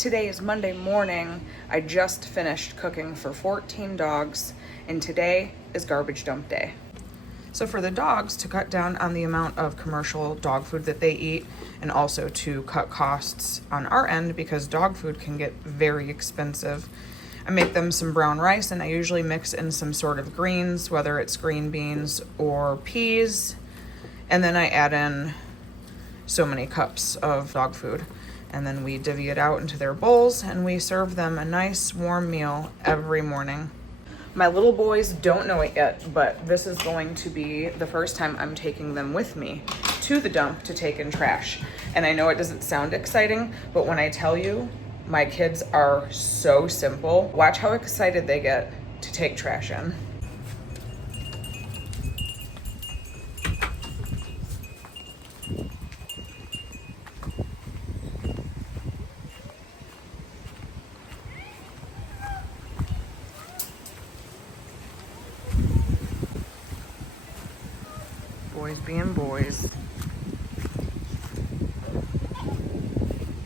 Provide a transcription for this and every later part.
Today is Monday morning. I just finished cooking for 14 dogs, and today is garbage dump day. So for the dogs, to cut down on the amount of commercial dog food that they eat, and also to cut costs on our end because dog food can get very expensive, I make them some brown rice, and I usually mix in some sort of greens, whether it's green beans or peas, and then I add in so many cups of dog food. And then we divvy it out into their bowls, and we serve them a nice warm meal every morning. My little boys don't know it yet, but this is going to be the first time I'm taking them with me to the dump to take in trash. And I know it doesn't sound exciting, but when I tell you, my kids are so simple. Watch how excited they get to take trash in. Boys being boys.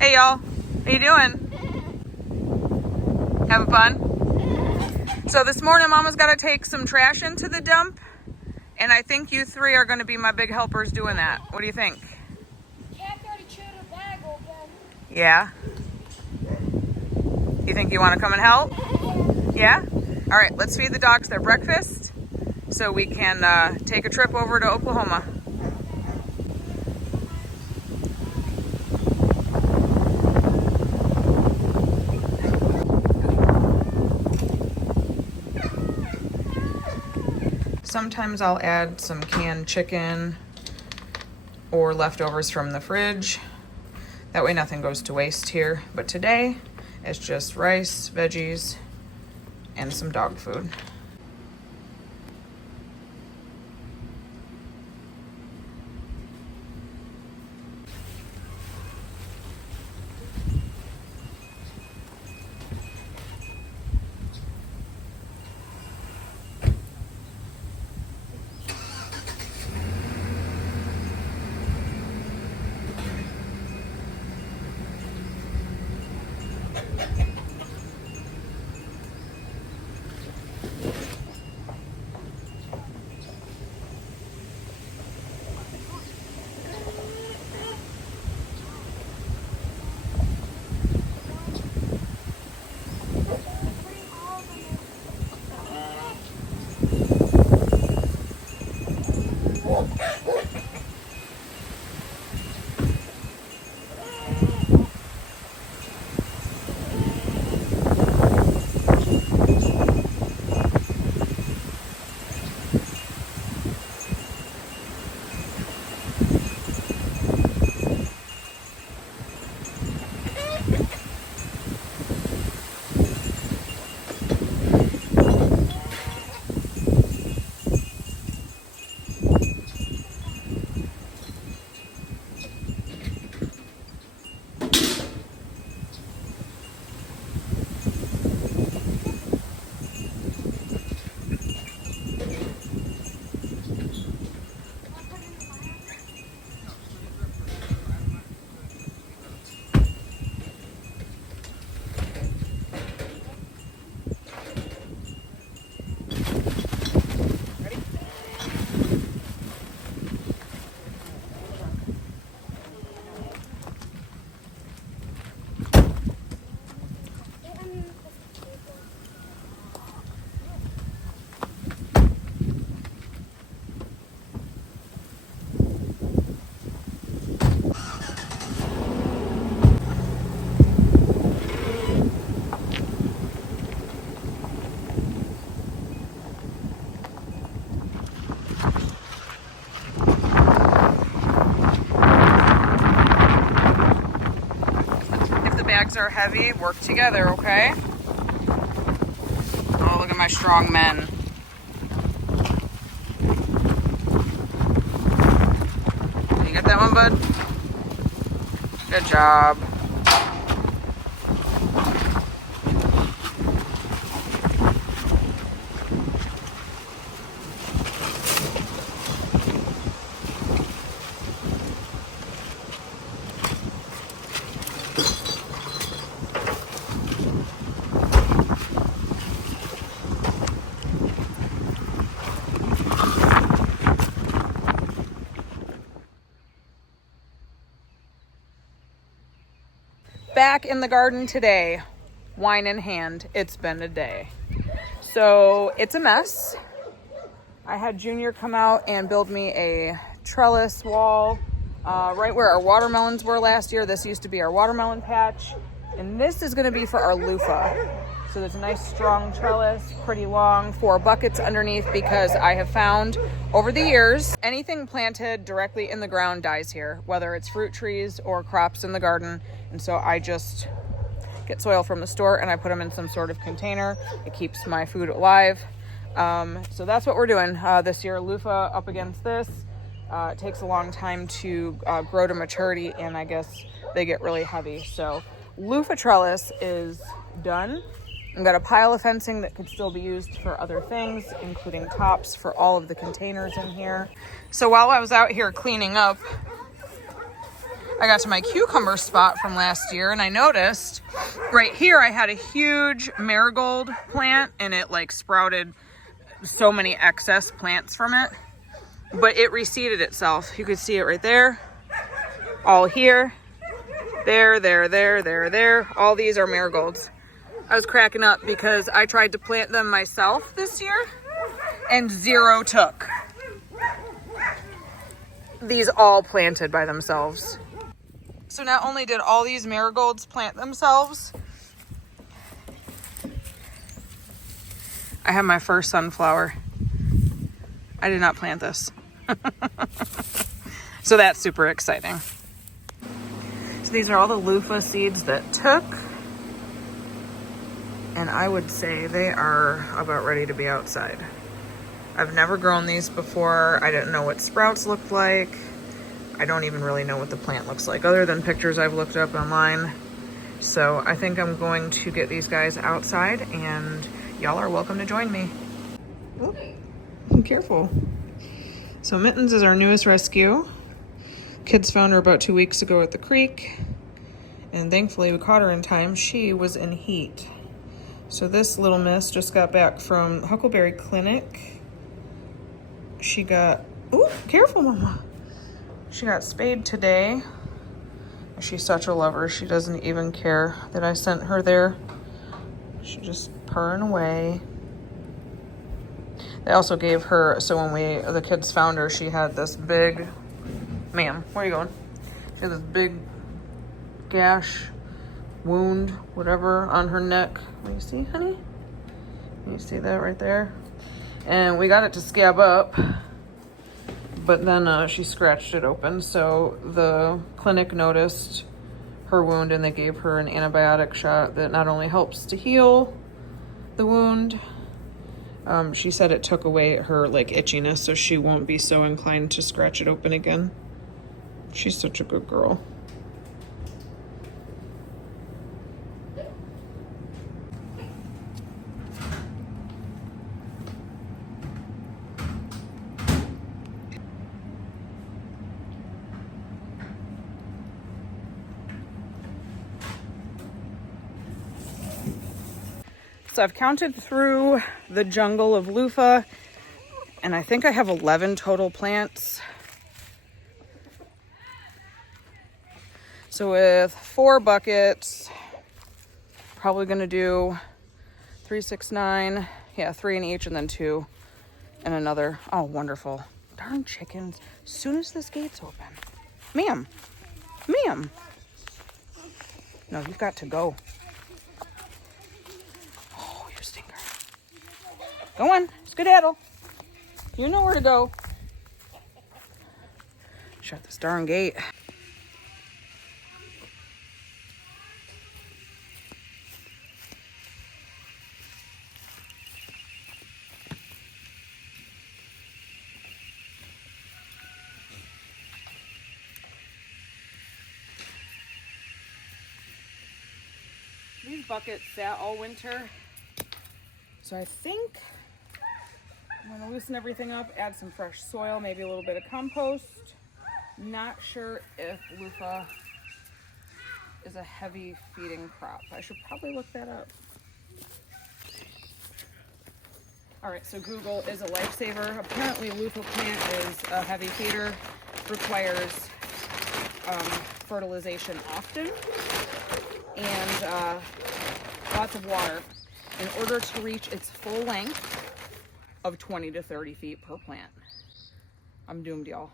Hey y'all, how you doing? Having fun? So this morning Mama's got to take some trash into the dump, and I think you three are going to be my big helpers doing that. What do you think? Cat already chewed her bag open. Yeah? You think you want to come and help? Yeah? All right, let's feed the dogs their breakfast so we can take a trip over to Oklahoma. Sometimes I'll add some canned chicken or leftovers from the fridge. That way nothing goes to waste here. But today it's just rice, veggies, and some dog food. Bags are heavy, work together, okay? Oh, look at my strong men. You got that one, bud? Good job. back in the garden today, wine in hand. It's been a day. So it's a mess. I had Junior come out and build me a trellis wall right where our watermelons were last year. This used to be our watermelon patch. And this is going to be for our loofah. So there's a nice strong trellis, pretty long, 4 buckets underneath, because I have found over the years, anything planted directly in the ground dies here, whether it's fruit trees or crops in the garden. And so I just get soil from the store and I put them in some sort of container. It keeps my food alive. So that's what we're doing this year. Loofah up against this. It takes a long time to grow to maturity, and I guess they get really heavy. So loofah trellis is done. I've got a pile of fencing that could still be used for other things, including tops for all of the containers in here. So while I was out here cleaning up, I got to my cucumber spot from last year, and I noticed right here I had a huge marigold plant, and it like sprouted so many excess plants from it, but it reseeded itself. You could see it right there, all here, there. All these are marigolds. I was cracking up because I tried to plant them myself this year and 0 took. These all planted by themselves. So not only did all these marigolds plant themselves, I have my first sunflower. I did not plant this. So that's super exciting. So these are all the loofah seeds that took. And I would say they are about ready to be outside. I've never grown these before. I didn't know what sprouts looked like. I don't even really know what the plant looks like other than pictures I've looked up online. So I think I'm going to get these guys outside, and y'all are welcome to join me. Oh, be careful. So Mittens is our newest rescue. Kids found her about 2 weeks ago at the creek, and thankfully we caught her in time. She was in heat. So this little miss just got back from Huckleberry Clinic. She got, ooh, careful mama. She got spayed today. She's such a lover. She doesn't even care that I sent her there. She's just purring away. They also gave her, so when the kids found her, she had this big, ma'am, where are you going? She had this big gash, wound, whatever, on her neck. Can you see, honey? Can you see that right there? And we got it to scab up, but then she scratched it open. So the clinic noticed her wound, and they gave her an antibiotic shot that not only helps to heal the wound, she said it took away her like itchiness, so she won't be so inclined to scratch it open again. She's such a good girl. So I've counted through the jungle of loofah, and I think I have 11 total plants. So with 4 buckets, probably gonna do 3, 6, 9, yeah, 3 in each, and then 2 in another. Oh, wonderful. Darn chickens. As soon as this gate's open. Ma'am, no, you've got to go. Go on, skedaddle. You know where to go. Shut this darn gate. These buckets sat all winter, so I think I'm gonna loosen everything up, add some fresh soil, maybe a little bit of compost. Not sure if loofah is a heavy feeding crop. I should probably look that up. All right, so Google is a lifesaver. Apparently loofah plant is a heavy feeder, requires fertilization often. and lots of water in order to reach its full length of 20 to 30 feet per plant. I'm doomed, y'all.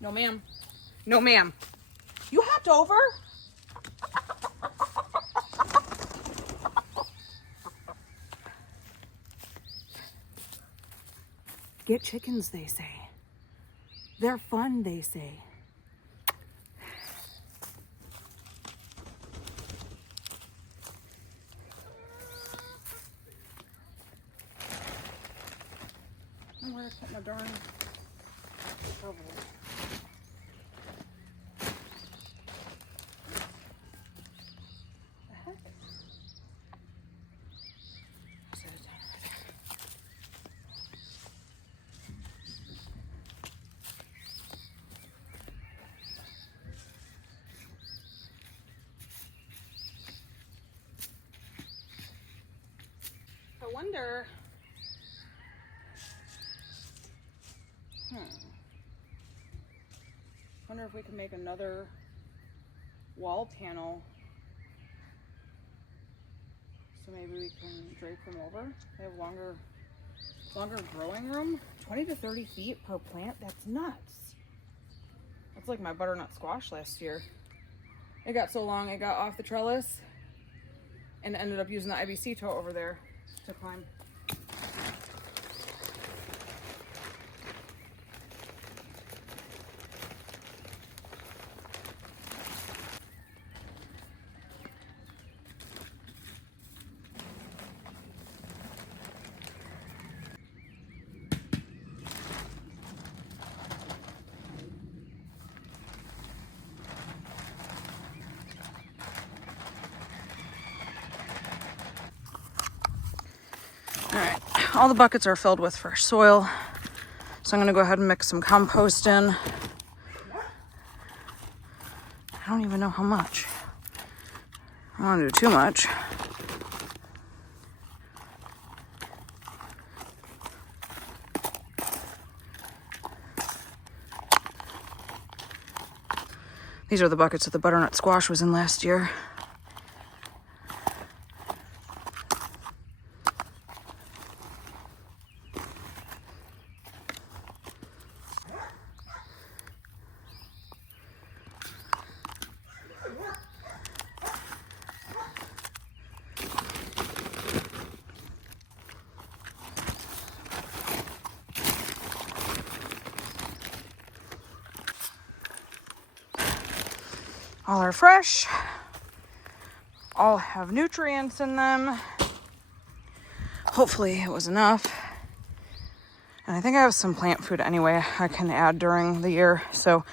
No, ma'am. No, ma'am. You hopped over? Get chickens, they say. They're fun, they say. I don't know where I put my darn shovel. The heck? I set it down right there. I wonder. Wonder if we can make another wall panel. So maybe we can drape them over. They have longer growing room. 20 to 30 feet per plant. That's nuts. That's like my butternut squash last year. It got so long, it got off the trellis and ended up using the IBC tote over there to climb. All right, all the buckets are filled with fresh soil. So I'm gonna go ahead and mix some compost in. I don't even know how much. I don't wanna do too much. These are the buckets that the butternut squash was in last year. All are fresh. All have nutrients in them. Hopefully it was enough. And I think I have some plant food anyway I can add during the year. So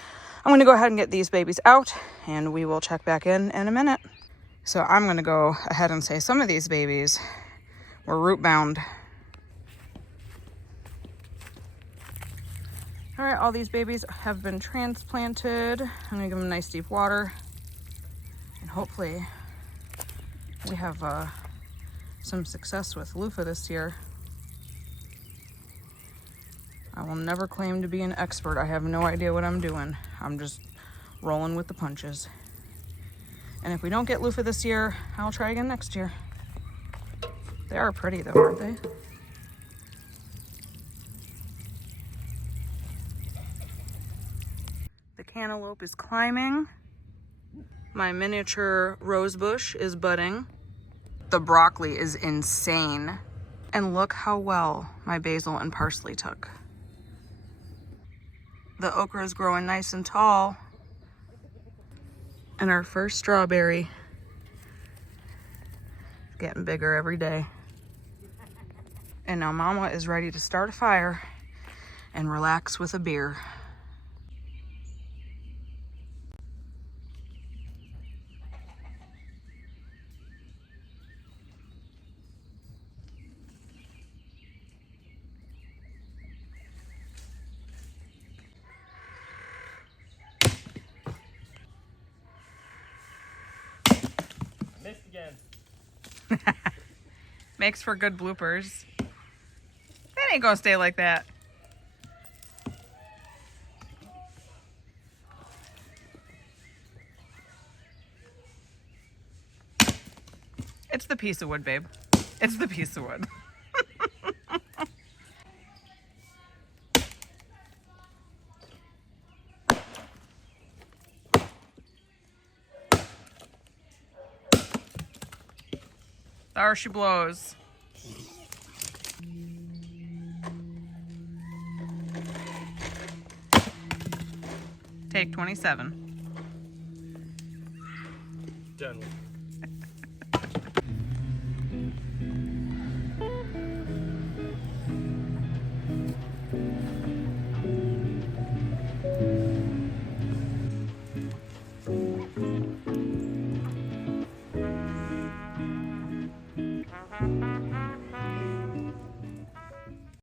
I'm going to go ahead and get these babies out and we will check back in a minute. So I'm going to go ahead and say some of these babies were root bound. All right, all these babies have been transplanted. I'm going to give them nice deep water. And hopefully we have some success with loofah this year. I will never claim to be an expert. I have no idea what I'm doing. I'm just rolling with the punches. And if we don't get loofah this year, I'll try again next year. They are pretty though, aren't they? The cantaloupe is climbing. My miniature rose bush is budding. The broccoli is insane. And look how well my basil and parsley took. The okra is growing nice and tall. And our first strawberry is getting bigger every day. And now Mama is ready to start a fire and relax with a beer. Missed again. Makes for good bloopers. That ain't gonna stay like that. It's the piece of wood, babe. It's the piece of wood. There she blows. Take 27. Done.